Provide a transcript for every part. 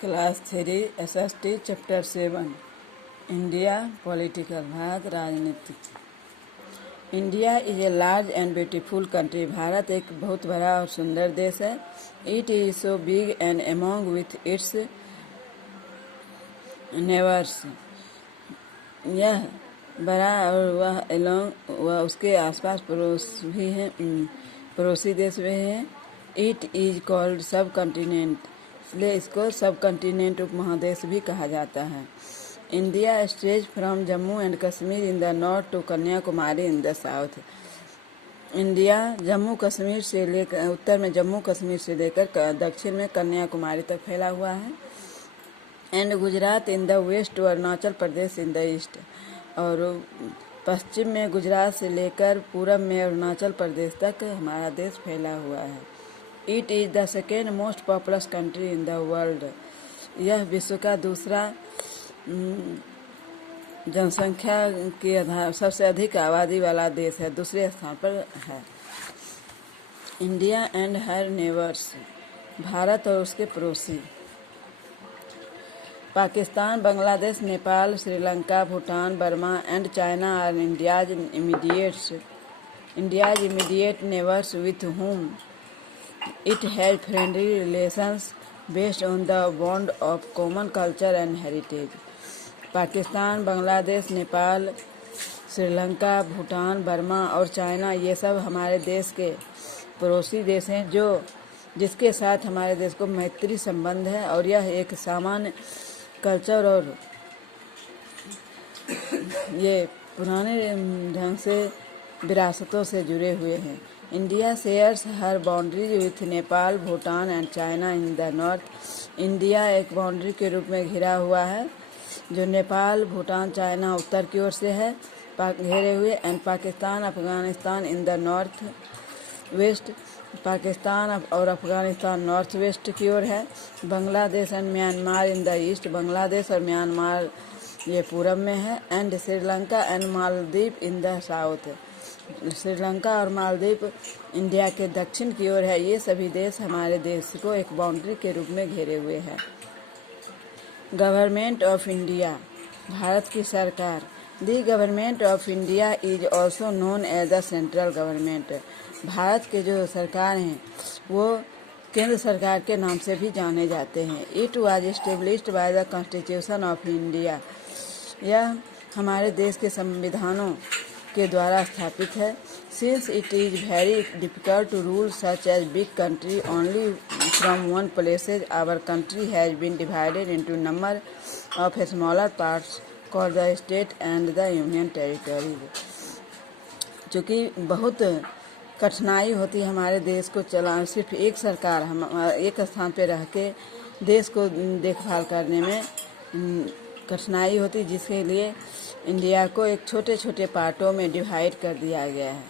Class 3 SST chapter 7 India political Bharat राजनीतिक। India is a large and beautiful country. Bharat एक बहुत बड़ा और सुंदर देश है। It is so big and among with its neighbours. यह बड़ा और वह एलोंग वह उसके आसपास पड़ोसी देश भी हैं। It is called subcontinent, इसलिए इसको सब कॉन्टिनेंट उपमहादेश भी कहा जाता है। India stretch from Jammu and Kashmir in the north to Kanyakumari in the south. India Jammu Kashmir से लेकर उत्तर में जम्मू कश्मीर से लेकर दक्षिण में कन्याकुमारी तक फैला हुआ है। And Gujarat in the west to Arunachal Pradesh in the east. और पश्चिम में गुजरात से लेकर पूरब में अरुणाचल प्रदेश तक हमारा देश फैला हुआ है। It is the second most populous country in the world. यह विश्व का दूसरा जनसंख्या के आधार सबसे अधिक आबादी वाला देश है, दूसरे स्थान पर है। India and her neighbours, Bharat और उसके पड़ोसी। Pakistan, Bangladesh, Nepal, Sri Lanka, Bhutan, Burma and China are India's immediate neighbours विथ whom it has friendly relations based on the bond of common culture and heritage. Pakistan, Bangladesh, Nepal, Sri Lanka, Bhutan, Burma और चाइना ये सब हमारे देश के पड़ोसी देश हैं जिसके साथ हमारे देश को मैत्री संबंध है और यह एक सामान्य कल्चर और ये पुराने ढंग से विरासतों से जुड़े हुए हैं। India shares her boundary with Nepal, Bhutan and China in the north. India एक बाउंड्री के रूप में घिरा हुआ है जो नेपाल, भूटान, चाइना उत्तर की ओर से है घेरे हुए। And Pakistan, Afghanistan in the north west. Pakistan और अफगानिस्तान नॉर्थ वेस्ट की ओर है। Bangladesh and Myanmar in the east. Bangladesh और म्यांमार ये पूरब में है। And Sri Lanka and Maldives in the south. Sri Lanka और मालदीव इंडिया के दक्षिण की ओर है। ये सभी देश हमारे देश को एक बाउंड्री के रूप में घेरे हुए हैं। गवर्नमेंट ऑफ इंडिया, भारत की सरकार। The government of India is also known as the central government. Bharat के जो सरकार हैं वो केंद्र सरकार के नाम से भी जाने जाते हैं। It was established by the constitution of India. यह हमारे देश के संविधानों के द्वारा स्थापित है। Since it is very difficult to rule such as big country only from one places, our country has been divided into number of smaller parts called the state and the union territories. चूँकि बहुत कठिनाई होती है हमारे देश को चलाना, सिर्फ एक सरकार हम एक स्थान पे रह के देश को देखभाल करने में कठिनाई होती, जिसके लिए इंडिया को एक छोटे छोटे पार्टों में डिवाइड कर दिया गया है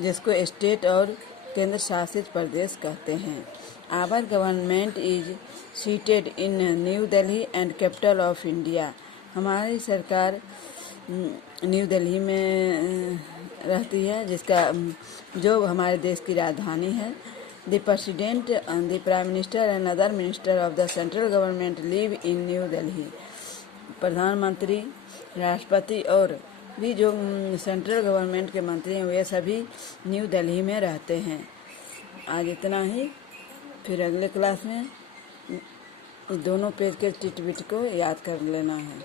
जिसको स्टेट और केंद्र शासित प्रदेश कहते हैं। Our government is seated in new Delhi and capital of India. हमारी सरकार न्यू दिल्ली में रहती है जो हमारे देश की राजधानी है। The president, the prime minister and other minister of the central government live in new Delhi. प्रधानमंत्री, राष्ट्रपति और भी जो सेंट्रल गवर्नमेंट के मंत्री हैं वे सभी न्यू दिल्ली में रहते हैं। आज इतना ही, फिर अगले क्लास में दोनों पेज के टिट बिट को याद कर लेना है।